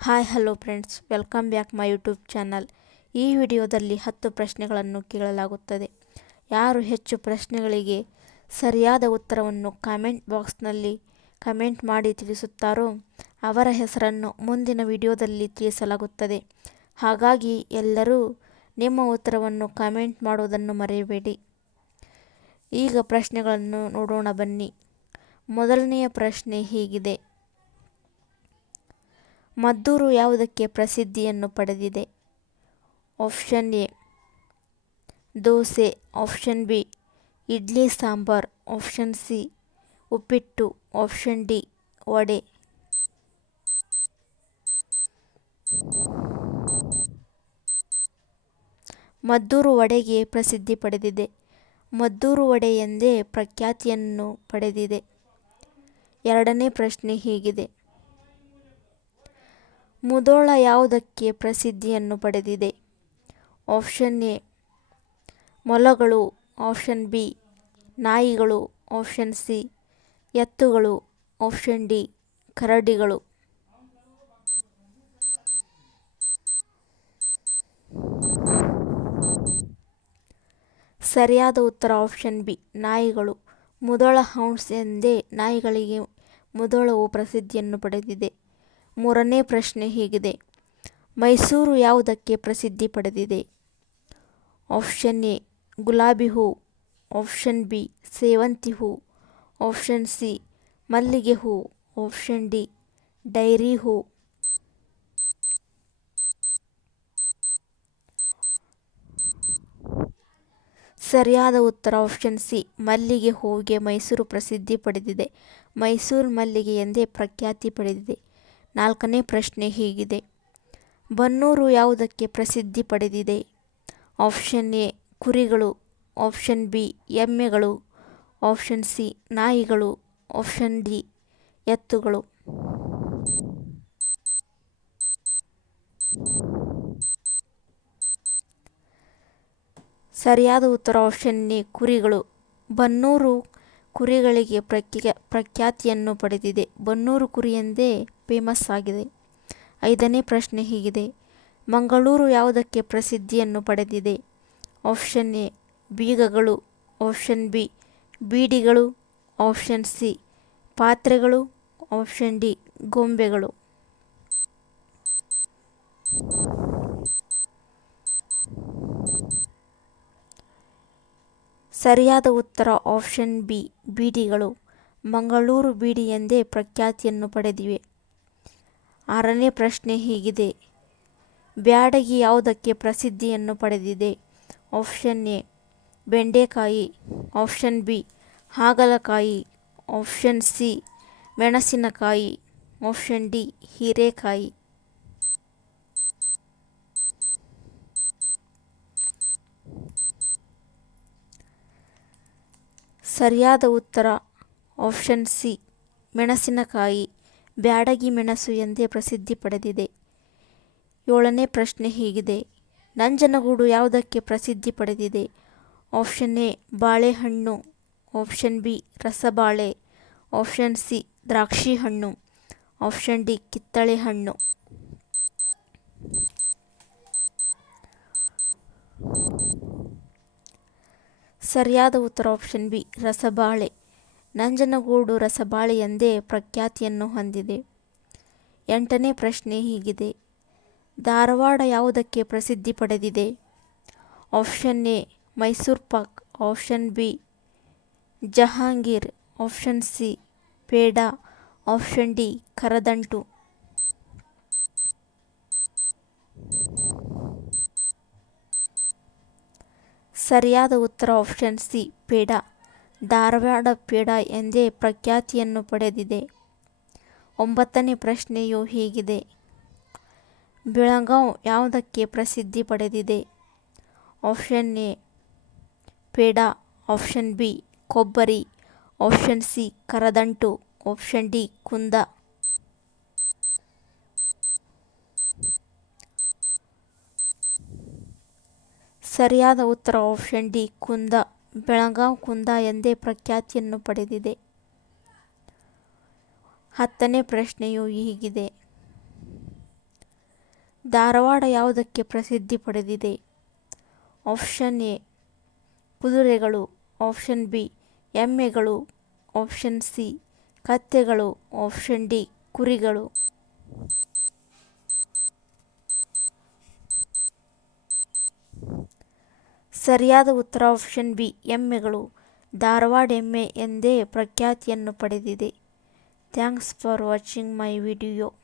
Hi hello friends, welcome back my YouTube channel. ಈ ವಿಡಿಯೋದಲ್ಲಿ 10 ಪ್ರಶ್ನೆಗಳನ್ನು ಕೇಳಲಾಗುತ್ತದೆ. ಯಾರು ಹೆಚ್ಚು ಪ್ರಶ್ನೆಗಳಿಗೆ ಸರಿಯಾದ ಉತ್ತರವನ್ನು ಕಾಮೆಂಟ್ ಬಾಕ್ಸ್ನಲ್ಲಿ ಕಮೆಂಟ್ ಮಾಡಿ ತಿಳಿಸುತ್ತಾರೋ ಅವರ ಹೆಸರನ್ನು ಮುಂದಿನ ವಿಡಿಯೋದಲ್ಲಿ ತಿಳಿಸಲಾಗುತ್ತದೆ. ಹಾಗಾಗಿ ಎಲ್ಲರೂ ನಿಮ್ಮ ಉತ್ತರವನ್ನು ಕಾಮೆಂಟ್ ಮಾಡುವುದನ್ನು ಮರೆಯಬೇಡಿ. ಈಗ ಪ್ರಶ್ನೆಗಳನ್ನು ನೋಡೋಣ ಬನ್ನಿ. ಮೊದಲನೆಯ ಪ್ರಶ್ನೆ ಹೀಗಿದೆ: ಮದ್ದೂರು ಯಾವುದಕ್ಕೆ ಪ್ರಸಿದ್ಧಿಯನ್ನು ಪಡೆದಿದೆ? Option A dosa, option B idli sambar, option C uppittu, option D vada. Maddur ವಡೆಗೆ ಪ್ರಸಿದ್ಧಿ ಪಡೆದಿದೆ. ಮದ್ದೂರು ವಡೆ ಎಂದೇ ಪ್ರಖ್ಯಾತಿಯನ್ನು ಪಡೆದಿದೆ. ಎರಡನೇ ಪ್ರಶ್ನೆ ಹೀಗಿದೆ: ಮುಧೋಳ ಯಾವುದಕ್ಕೆ ಪ್ರಸಿದ್ಧಿಯನ್ನು ಪಡೆದಿದೆ? ಆಪ್ಷನ್ ಎ ಮೊಲಗಳು, ಆಪ್ಷನ್ ಬಿ ನಾಯಿಗಳು, ಆಪ್ಷನ್ ಸಿ ಎತ್ತುಗಳು, ಆಪ್ಷನ್ ಡಿ ಕರಡಿಗಳು. ಸರಿಯಾದ ಉತ್ತರ ಆಪ್ಷನ್ ಬಿ ನಾಯಿಗಳು. ಮುಧೋಳ ಹೌಂಡ್ಸ್ ಎಂದೇ ನಾಯಿಗಳಿಗೆ ಮುಧೋಳವು ಪ್ರಸಿದ್ಧಿಯನ್ನು ಪಡೆದಿದೆ. ಮೂರನೇ ಪ್ರಶ್ನೆ ಹೀಗಿದೆ: ಮೈಸೂರು ಯಾವುದಕ್ಕೆ ಪ್ರಸಿದ್ಧಿ ಪಡೆದಿದೆ? ಆಪ್ಷನ್ ಎ ಗುಲಾಬಿ ಹೂ, ಆಪ್ಷನ್ ಬಿ ಸೇವಂತಿ ಹೂ, ಆಪ್ಷನ್ ಸಿ ಮಲ್ಲಿಗೆ ಹೂ, ಆಪ್ಷನ್ ಡಿ ಡೈರಿ ಹೂ. ಸರಿಯಾದ ಉತ್ತರ ಆಪ್ಷನ್ ಸಿ ಮಲ್ಲಿಗೆ ಹೂವಿಗೆ ಮೈಸೂರು ಪ್ರಸಿದ್ಧಿ ಪಡೆದಿದೆ. ಮೈಸೂರು ಮಲ್ಲಿಗೆ ಎಂದೇ ಪ್ರಖ್ಯಾತಿ ಪಡೆದಿದೆ. ನಾಲ್ಕನೇ ಪ್ರಶ್ನೆ ಹೀಗಿದೆ: ಬನ್ನೂರು ಯಾವುದಕ್ಕೆ ಪ್ರಸಿದ್ಧಿ ಪಡೆದಿದೆ? ಆಪ್ಷನ್ ಎ ಕುರಿಗಳು, ಆಪ್ಷನ್ ಬಿ ಎಮ್ಮೆಗಳು, ಆಪ್ಷನ್ ಸಿ ನಾಯಿಗಳು, ಆಪ್ಷನ್ ಡಿ ಎತ್ತುಗಳು. ಸರಿಯಾದ ಉತ್ತರ ಆಪ್ಷನ್ ಎ ಕುರಿಗಳು. ಬನ್ನೂರು ಕುರಿಗಳಿಗೆ ಪ್ರಖ್ಯಾತಿಯನ್ನು ಪಡೆದಿದೆ. ಬನ್ನೂರು ಕುರಿ ಎಂದೇ ಫೇಮಸ್ ಆಗಿದೆ. ಐದನೇ ಪ್ರಶ್ನೆ ಹೀಗಿದೆ: ಮಂಗಳೂರು ಯಾವುದಕ್ಕೆ ಪ್ರಸಿದ್ಧಿಯನ್ನು ಪಡೆದಿದೆ? ಆಪ್ಷನ್ ಎ ಬೀಗಗಳು, ಆಪ್ಷನ್ ಬಿ ಬೀಡಿಗಳು, ಆಪ್ಷನ್ ಸಿ ಪಾತ್ರೆಗಳು, ಆಪ್ಷನ್ ಡಿ ಗೊಂಬೆಗಳು. ಸರಿಯಾದ ಉತ್ತರ ಆಪ್ಷನ್ ಬಿ ಬೀಡಿಗಳು. ಮಂಗಳೂರು ಬೀಡಿ ಎಂದೇ ಪ್ರಖ್ಯಾತಿಯನ್ನು ಪಡೆದಿವೆ. ಆರನೇ ಪ್ರಶ್ನೆ ಹೀಗಿದೆ: ಬ್ಯಾಡಗಿ ಯಾವುದಕ್ಕೆ ಪ್ರಸಿದ್ಧಿಯನ್ನು ಪಡೆದಿದೆ? ಆಪ್ಷನ್ ಎ ಬೆಂಡೆಕಾಯಿ, ಆಪ್ಷನ್ ಬಿ ಹಾಗಲಕಾಯಿ, ಆಪ್ಷನ್ ಸಿ ಮೆಣಸಿನಕಾಯಿ, ಆಪ್ಷನ್ ಡಿ ಹೀರೆಕಾಯಿ. ಸರಿಯಾದ ಉತ್ತರ ಆಪ್ಷನ್ ಸಿ ಮೆಣಸಿನಕಾಯಿ. ಬ್ಯಾಡಗಿ ಮೆಣಸು ಎಂದೇ ಪ್ರಸಿದ್ಧಿ ಪಡೆದಿದೆ. ಏಳನೇ ಪ್ರಶ್ನೆ ಹೀಗಿದೆ: ನಂಜನಗೂಡು ಯಾವುದಕ್ಕೆ ಪ್ರಸಿದ್ಧಿ ಪಡೆದಿದೆ? ಆಪ್ಷನ್ ಎ ಬಾಳೆಹಣ್ಣು, ಆಪ್ಷನ್ ಬಿ ರಸಬಾಳೆ, ಆಪ್ಷನ್ ಸಿ ದ್ರಾಕ್ಷಿ ಹಣ್ಣು, ಆಪ್ಷನ್ ಡಿ ಕಿತ್ತಳೆ ಹಣ್ಣು. ಸರಿಯಾದ ಉತ್ತರ ಆಪ್ಷನ್ ಬಿ ರಸಬಾಳೆ. ನಂಜನಗೂಡು ರಸಬಾಳೆ ಎಂದೇ ಪ್ರಖ್ಯಾತಿಯನ್ನು ಹೊಂದಿದೆ. ಎಂಟನೇ ಪ್ರಶ್ನೆ ಹೀಗಿದೆ: ಧಾರವಾಡ ಯಾವುದಕ್ಕೆ ಪ್ರಸಿದ್ಧಿ ಪಡೆದಿದೆ? Option A Mysore pak, option B jahangir, option C peda, option D karadantu. ಸರಿಯಾದ ಉತ್ತರ ಆಪ್ಷನ್ ಸಿ ಪೇಡ. ಧಾರವಾಡ ಪೇಡ ಎಂದೇ ಪ್ರಖ್ಯಾತಿಯನ್ನು ಪಡೆದಿದೆ. ಒಂಬತ್ತನೇ ಪ್ರಶ್ನೆಯು ಹೀಗಿದೆ: ಬೆಳಗಾವಿ ಯಾವುದಕ್ಕೆ ಪ್ರಸಿದ್ಧಿ ಪಡೆದಿದೆ? Option A peda, option B ಕೊಬ್ಬರಿ, option C karadantu, option D ಕುಂದ. ಸರಿಯಾದ ಉತ್ತರ ಆಪ್ಷನ್ ಡಿ ಕುಂದ. ಬೆಳಗಾವಿ ಕುಂದ ಎಂದೇ ಪ್ರಖ್ಯಾತಿಯನ್ನು ಪಡೆದಿದೆ. ಹತ್ತನೇ ಪ್ರಶ್ನೆಯು ಹೀಗಿದೆ: ಧಾರವಾಡ ಯಾವುದಕ್ಕೆ ಪ್ರಸಿದ್ಧಿ ಪಡೆದಿದೆ? ಆಪ್ಷನ್ ಎ ಕುದುರೆಗಳು, ಆಪ್ಷನ್ ಬಿ ಎಮ್ಮೆಗಳು, ಆಪ್ಷನ್ ಸಿ ಕತ್ತೆಗಳು, ಆಪ್ಷನ್ ಡಿ ಕುರಿಗಳು. ಸರಿಯಾದ ಉತ್ತರ ಆಪ್ಷನ್ ಬಿ ಎಮ್ಮೆಗಳು. ಧಾರವಾಡ ಎಮ್ಮೆ ಎಂದೇ ಪ್ರಖ್ಯಾತಿಯನ್ನು ಪಡೆದಿದೆ. Thanks for watching my video.